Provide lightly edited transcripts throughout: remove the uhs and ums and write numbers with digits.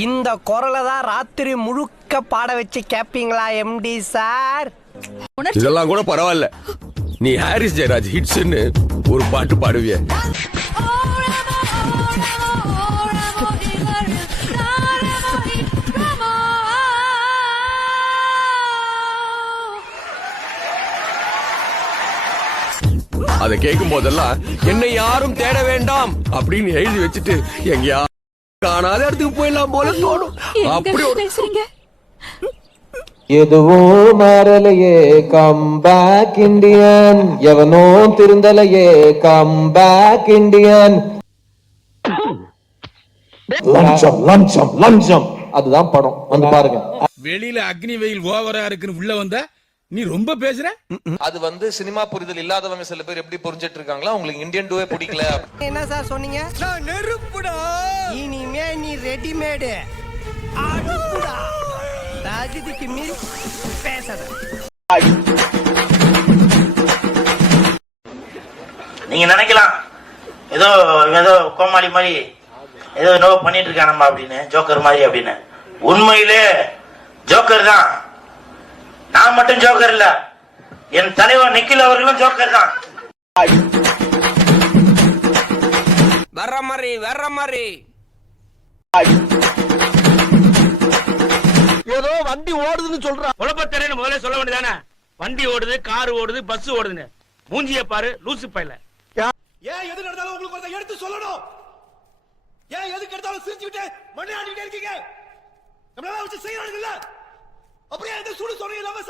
இந்த குரலை தான் ராத்திரி முழுக்க பாட வச்சு கேப்பீங்களா எம்டி சார்? இதெல்லாம் கூட பரவாயில்ல, நீ ஹாரிஸ் ஜெயராஜ் ஹிட்ஸ்ன்னு ஒரு பாட்டு பாடுவிய. அதை கேட்கும் போதெல்லாம் என்னை யாரும் தேட வேண்டாம் அப்படின்னு எழுதி வச்சுட்டு எங்கயா காணாத இடத்துக்கு போயிடலாம் போல தோணும். அப்படி எதுவும் மாறலையே, கம் பேக் இண்டியன். எவனோ திருந்தலையே, கம் பேக் இண்டியன். லஞ்சம் லஞ்சம் லஞ்சம், அதுதான் படம். வந்து பாருங்க. வெளியில அக்னி வெயில் ஓவரா இருக்குன்னு உள்ள வந்த நீ ரொம்ப பேசுற. அது வந்து சினிமா புரிதல் இல்லாதவங்க சில பேர் எப்படி புரிஞ்சிட்டு இருக்காங்களா, உங்களுக்கு இந்தியன் டூவே பிடிக்கல. என்ன சார் சொன்னீங்க? நான் நெருப்புடா. இனிமே நீ ரெடிமேடு அடுப்புடா. தகுதிக்கு மீறி பேசாத. நீங்க நினைக்கலாம் ஏதோ ஏதோ கோமாளி மாதிரி ஏதோ என்னவோ பண்ணிட்டு இருக்கானம்மா அப்படின்னு, ஜோக்கர் மாதிரி அப்படின்னு. உண்மையிலே ஜோக்கர் தான். நான் மட்டும் ஜோக்கர் இல்ல, என் தலைவர் நிக்கில் அவர்களும் ஜோக்கர் தான். வர்ற மாதிரி ஏதோ வண்டி ஓடுதுன்னு சொல்றான். குழப்பத்தரேன்னு முதல்ல சொல்ல வேண்டியதானே? வண்டி ஓடுது, கார் ஓடுது, பஸ் ஓடுதுன்னு. மூஞ்சிய பாரு லூசு பையல. ஏன் எது நடந்தாலும் உங்களுக்கு ஒரு எடுத்து சொல்லணும்? ஏன் எதுக்கு எடுத்தாலும் சிரிச்சுக்கிட்டு மண்ணையாடிட்டே இருக்கீங்க? நம்மளால வச்சு செய்யறாங்க இல்ல? அப்படியே எந்த சுடு சொன்னீங்க இல்லாம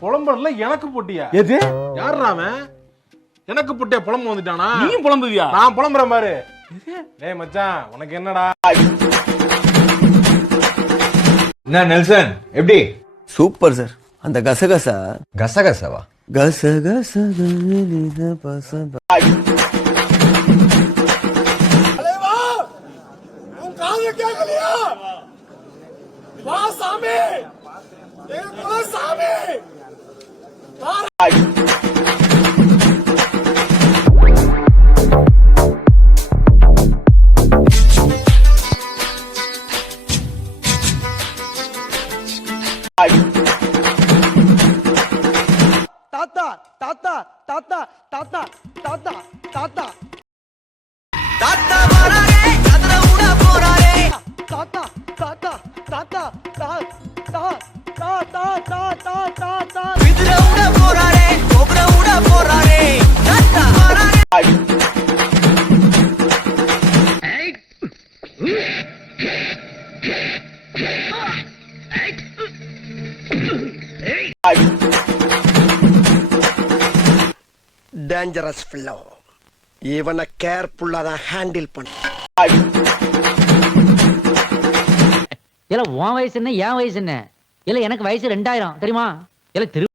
புலம்புறதுல எனக்கு போட்டியா? எது யாருடா அவன்? எனக்கு போட்டியா புலம்பு வந்துட்டானா? நீயும் புலம்புவியா? நான் புலம்புறேன் பாரு. டேய் மச்சான், உனக்கு என்னடா? என்ன நெல்சன், எப்படி? Super sir. அந்த கசகசா கசகசவா? கசகச வா சாமி, சாமி. தாத்தா தாத்தா தாத்தா தாத்தா தாத்தா தாத்தா தாத்தா வராரே, கதற உட போறாரே. தாத்தா தாத்தா தாத்தா தாத்தா தாத்தா தாத்தா தாத்தா விதுர உட போறாரே, கோபுர உட போறாரே. தாத்தா வராரே. டேஞ்சரஸ் ஃபில்லோ. இவனை கேர்ஃபுல்லா தான் ஹேண்டில் பண்ண. இல்ல உன் வயசு என்ன, என் வயசு என்ன? இல்ல எனக்கு வயசு 2000 தெரியுமா? இல்ல திரு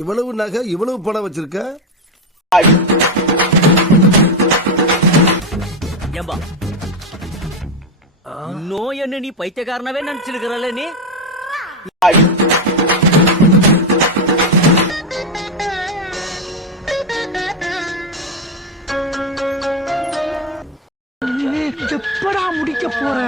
இவ்வளவு நகை இவ்வளவு பணம் வச்சிருக்க? ஏம்பா இன்னும் என்ன நீ பைத்தியக்காரனவே நினைச்சிருக்கிறல்ல நீ? எப்படா முடிக்க போற?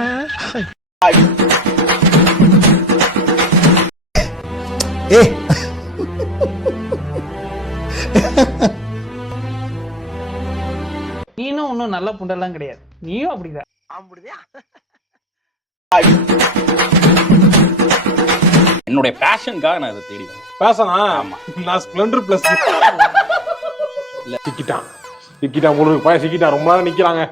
நீனும் ஒன்னும் நல்ல புண்டெல்லாம் கிடையாது, நீயும் அப்படிதான். என்னுடைய பேஷனுக்காக நான் இதை தேடி பேசனா? நான் ஸ்ப்ளெண்டர் பிளஸ் சிக்கிட்டான் சிக்கிட்டான் முருகு பையன் சிக்கிட்டான். ரொம்ப நேரம் நிக்கிறாங்க.